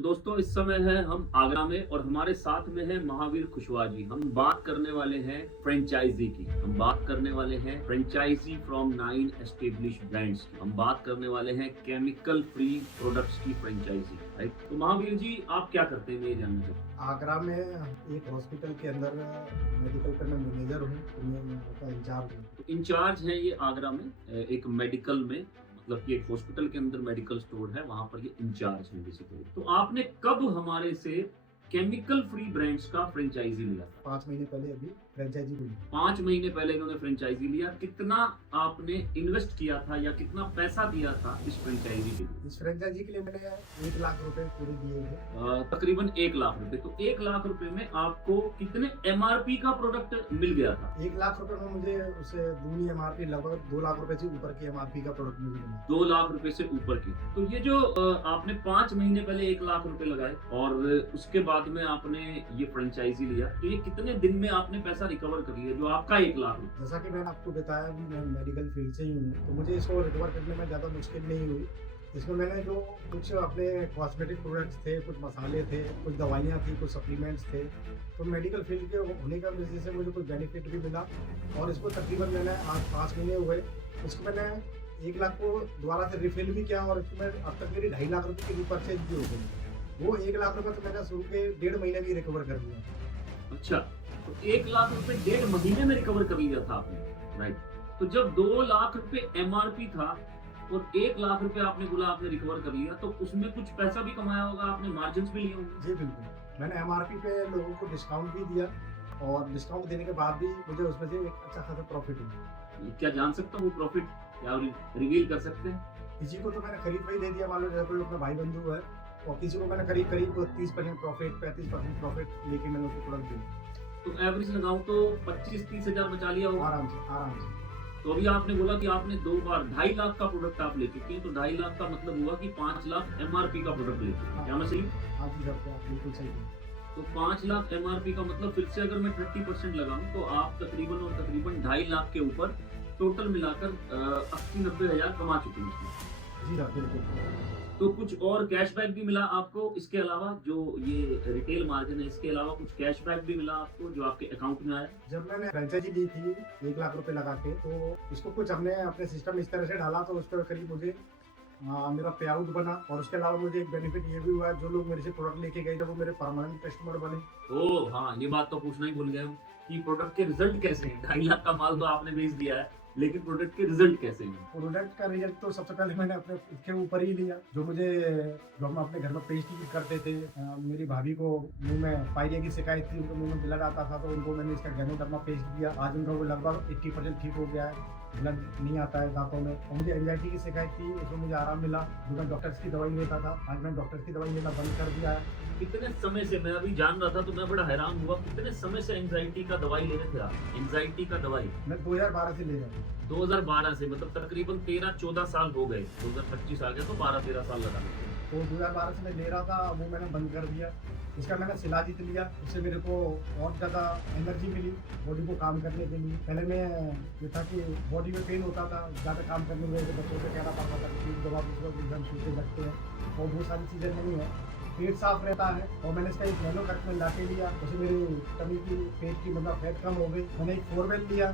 तो दोस्तों इस समय है हम आगरा में और हमारे साथ में है महावीर कुशवाहा जी। हम बात करने वाले हैं फ्रेंचाइजी की। हम बात करने वाले हैं फ्रेंचाइजी फ्रॉम 9 एस्टेब्लिश ब्रांड्स की। हम बात करने वाले हैं केमिकल फ्री प्रोडक्ट्स की फ्रेंचाइजी। राइट, तो महावीर जी आप क्या करते हैं, मैं ये जानना चाहता हूँ। आगरा में एक हॉस्पिटल के अंदर मेडिकल का मैं मैनेजर हूँ, तो मैं उसका इंचार्ज हूँ। तो इंचार्ज है ये आगरा में एक मेडिकल में, मतलब कि एक हॉस्पिटल के अंदर मेडिकल स्टोर है, वहां पर ये इंचार्ज है बेसिकली। तो आपने कब हमारे से केमिकल फ्री ब्रांड्स का फ्रेंचाइजी लिया था? 5 महीने पहले अभी फ्रेंचाइजी हुई। 5 महीने पहले इन्होंने फ्रेंचाइजी लिया। कितना आपने इन्वेस्ट किया था या कितना पैसा दिया था इस फ्रेंचाइजी के लिए? इस फ्रेंचाइजी के लिए मैंने 1 लाख रुपए पूरे दिए थे। तकरीबन 1 लाख रुपए। तो 1 लाख रुपए में आपको कितने एमआरपी का प्रोडक्ट मिल गया था? 1 लाख रुपए में मुझे उससे दूनी एमआरपी, लगभग 2 लाख रुपए से ऊपर की एमआरपी का प्रोडक्ट मिल गया। 2 लाख रुपए से ऊपर की। तो ये जो आपने 5 महीने पहले 1 लाख रुपए लगाए और उसके बाद में आपने ये फ्रेंचाइजी लिया, तो ये कितने दिन में आपने पैसा रिकवर कर लिया जो आपका 1 लाख रुपए? जैसा कि मैंने आपको बताया भी, मैं मेडिकल फील्ड से ही हूँ, तो मुझे इसको रिकवर करने में ज़्यादा मुश्किल नहीं हुई। इसमें मैंने जो कुछ अपने कॉस्मेटिक प्रोडक्ट्स थे, कुछ मसाले थे, कुछ दवाइयाँ थी, कुछ सप्लीमेंट्स थे, तो मेडिकल फील्ड के होने का वजह से मुझे कुछ बेनिफिट भी मिला। और इसको तकरीबन मैंने आज 5 महीने हुए, इसको मैंने 1 लाख को दोबारा से रिफिल भी किया और इसमें अब तक मेरी 2.5 लाख रुपये की रिपर्चेज भी हो गई। वो 1 लाख रुपये तो मैंने शुरू के 1.5 महीने में रिकवर कर लिया। अच्छा, तो 1 लाख रुपए 1.5 महीने में रिकवर कर लिया था आपने। राइट, तो जब 2 लाख रुपए एमआरपी था और 1 लाख रुपए आपने बोला आपने रिकवर कर लिया, तो उसमें कुछ पैसा भी कमाया होगा आपने, मार्जिन भी लिए होंगे? जी बिल्कुल, मैंने एमआरपी पे लोगों को डिस्काउंट भी दिया और डिस्काउंट देने के बाद भी मुझे उसमें से एक अच्छा खासा प्रॉफिट हुआ। क्या जान सकता हूँ प्रॉफिट, क्या रिवील कर सकते हैं? किसी को तो मैंने खरीद पे ही दे दिया, मान लो जैसे कोई अपना भाई बंधु है, और किसी को मैंने करीब 30% प्रॉफिट, 35% प्रॉफिट लेके मैंने उसको प्रोडक्ट दिया। तो एवरेज लगाऊं तो 25-30 हजार बचा लिया होगा आराम से, आराम से। तो अभी आपने बोला कि आपने 2 बार 2.5 लाख का प्रोडक्ट आप ले चुके हैं, तो 2.5 लाख का मतलब हुआ कि 5 लाख एमआरपी का प्रोडक्ट ले चुके हैं। क्या मैं सही हूं? हाँ जी सर, आप बिल्कुल सही है। तो 5 लाख एमआरपी का मतलब फिर से अगर मैं 30% लगाऊं तो आप तकरीबन और तकरीबन 2.5 लाख के ऊपर टोटल मिलाकर 80-90 हजार कमा चुके हैं इसमें। जी सर बिल्कुल। तो कुछ और कैशबैक भी मिला आपको इसके अलावा? जो ये रिटेल मार्जिन है इसके अलावा कुछ कैशबैक भी मिला आपको जो आपके अकाउंट में आया? जब मैंने फ्रेंचाइजी ली थी 1 लाख रुपए लगा के, तो इसको कुछ हमने अपने सिस्टम इस तरह से डाला, तो उस पर करीब मुझे मेरा पे आउट बना। और उसके अलावा मुझे एक बेनिफिट ये भी हुआ, जो लोग मेरे से प्रोडक्ट लेके गए थे वो मेरे परमानेंट कस्टमर बने। ओह हाँ, ये बात तो पूछना ही भूल गया हूँ कि प्रोडक्ट के रिजल्ट कैसे हैं। 2.5 लाख का माल तो आपने बेच दिया है, लेकिन प्रोडक्ट के रिजल्ट कैसे हैं? प्रोडक्ट का रिजल्ट तो सबसे पहले मैंने अपने खुद के ऊपर ही लिया। जो हम अपने घर में पेस्ट यूज करते थे, मेरी भाभी को मुंह में पायरिया की शिकायत थी, उनको मुंह में ब्लड आता था, तो उनको मैंने इसका गैनोडर्मा पेस्ट दिया। आज उनका वो लगभग 80% ठीक हो गया है, ब्लड नहीं आता है दांतों में। और मुझे एंजाइटी की शिकायत थी, उसमें मुझे आराम मिला। जो मैं डॉक्टर्स की दवाई लेता था, आज मैं डॉक्टर्स की दवाई लेना बंद कर दिया है। कितने समय से, मैं अभी जान रहा था तो मैं बड़ा हैरान हुआ, कितने समय से एंजाइटी का दवाई ले रहे थे आप? एंजाइटी का दवाई मैं 2012 से ले रहा हूँ। 2012 से, मतलब तकरीबन 13-14 साल हो गए। 2025 आ गया तो 12-13 साल लगा। तो 2012 से मैं ले रहा था, वो मैंने बंद कर दिया। इसका मैंने शिलाजीत लिया, उससे मेरे को बहुत ज़्यादा एनर्जी मिली बॉडी को काम करने के लिए। पहले मैं ये था कि बॉडी में पेन होता था, ज़्यादा काम करने में बच्चों से कहना पड़ता था कि दवा दूसरों को एकदम सूखे लगते हैं, और वो सारी चीज़ें नहीं है। पेट साफ रहता है। और मैंने इसका एक नैनो कट में ला के लिया, उससे मेरी टमी की, पेट की मतलब फैट कम हो गई। मैंने एक 4वेल लिया,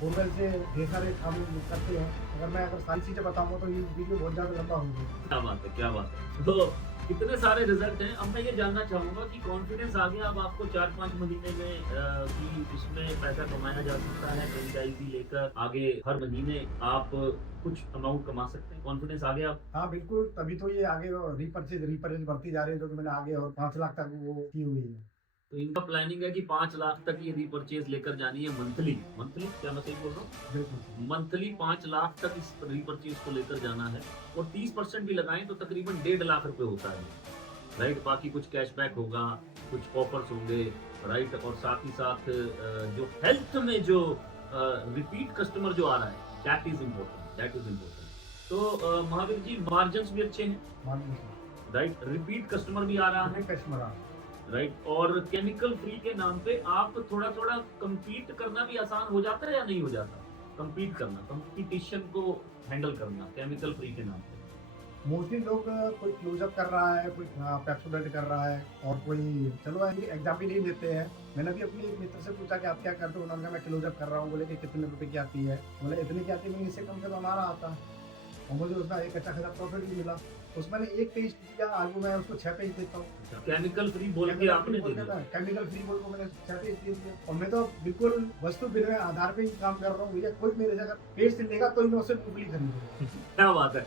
4वेल से ढेर सारे काम करते हैं। अगर सारी चीज़ें बताऊँगा तो ये वीडियो बहुत ज़्यादा लंबा होगा। क्या बात है, क्या बात है। तो कितने सारे रिजल्ट हैं। अब मैं ये जानना चाहूंगा कि कॉन्फिडेंस आ गया अब आपको 4-5 महीने में कि इसमें पैसा कमाया जा सकता है, फ्रेंचाइजी लेकर आगे हर महीने आप कुछ अमाउंट कमा सकते हैं, कॉन्फिडेंस आ गया? हाँ बिल्कुल, तभी तो ये आगे रिपर्चेज बढ़ती जा रही है, जो कि मैंने आगे और 5 लाख तक वो की हुई है। तो इनका प्लानिंग है कि 5 लाख तक ये रीपरचेज लेकर जानी है मंथली। क्या मैं सही बोल रहा हूँ? बिल्कुल मंथली 5 लाख तक इस रीपरचेज को लेकर जाना है, और 30% भी लगाएं तो तकरीबन 1.5 लाख रुपए होता है। राइट, बाकी कुछ कैशबैक होगा, कुछ ऑफर्स होंगे। राइट, और साथ ही साथ जो हेल्थ में जो रिपीट कस्टमर जो आ रहा है, दैट इज इम्पोर्टेंट। तो महावीर जी मार्जिन भी अच्छे हैं। राइट, रिपीट कस्टमर भी आ रहा है। कस्टमर राइट, और केमिकल फ्री के नाम पे आप थोड़ा थोड़ा compete करना भी आसान हो जाता है या नहीं हो जाता? compete करना, कंपटीशन को हैंडल करना केमिकल फ्री के नाम पे। मोस्टली लोग कोई क्लोजअप कर रहा है, कोई पेप्सोडेंट कर रहा है, और कोई चलो एग्जाम भी नहीं देते हैं। मैंने भी अपने एक मित्र से पूछा कि आप क्या करते हो, उन्होंने कहा मैं क्लोजअप कर रहा हूँ। बोले कि कितने रुपए की आती है, बोले इतनी की आती है, मैंने इससे कम से कम हमारा आता, और मुझे उसका एक अच्छा खासा प्रॉफिट भी मिला। उसमें एक पेज दिया, आज मैं उसको 6 पेज देता हूँ। केमिकल फ्री बोल के आपने दे दिया। केमिकल फ्री बोल को मैंने 6 पेज दे दिया, और मैं तो बिल्कुल वस्तु विनिमय आधार पे ही काम कर रहा हूँ भैया। कोई मेरे से अगर पेज से लेगा तो मैं उससे मूंगफली खरीदूंगा। क्या बात है,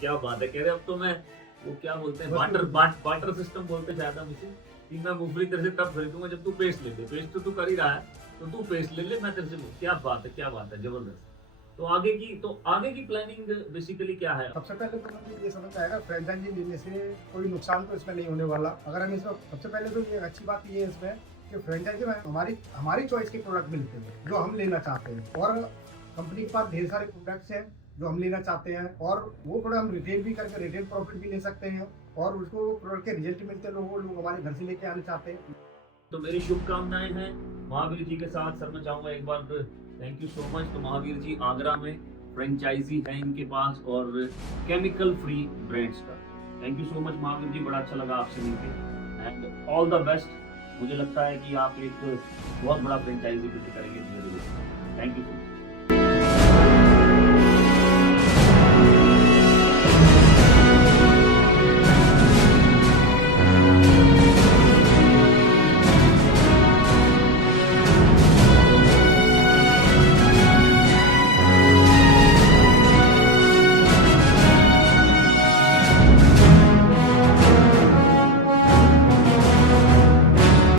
क्या बात है, कह रहे अब तो मैं वो क्या बोलते हैं बार्टर सिस्टम बोलते हैं ज्यादा मुझे, कि मैं मूंगफली तेरे से तब खरीदूंगा जब तू पेस्ट ले ले। पेस्ट तो तू कर ही रहा है, तो तू पेस्ट ले ले, मैं तेरे से। क्या बात है, क्या बात है, जबरदस्त। तो आगे की प्लानिंग बेसिकली क्या है? सबसे पहले तो मुझे ये समझ आएगा, फ्रेंचाइजी लेने से कोई नुकसान तो इसमें नहीं होने वाला। अगर हम इसमें सबसे पहले तो ये अच्छी बात ये है इसमें कि फ्रेंचाइजी में हमारी चॉइस के प्रोडक्ट मिलते हैं जो हम लेना चाहते हैं, और कंपनी के पास ढेर सारे प्रोडक्ट्स हैं जो हम लेना चाहते हैं, और वो प्रोडक्ट हम रिटेल भी करके रिटेल प्रॉफिट भी ले सकते हैं, और उसको प्रोडक्ट के रिजल्ट मिलते हैं, लोग हमारे घर से लेके आने चाहते हैं। तो मेरी शुभकामनाएं हैं महावीर जी के साथ। सर मैं चाहूंगा एक बार थैंक यू सो मच। तो महावीर जी आगरा में फ्रेंचाइजी है इनके पास, और केमिकल फ्री ब्रांड्स का। Thank you so much Mahavir ji, बड़ा अच्छा लगा आपसे मिलकर, एंड ऑल द बेस्ट। मुझे लगता है कि आप एक बहुत बड़ा फ्रेंचाइजी बिल्ड करेंगे धीरे धीरे। Thank you so much.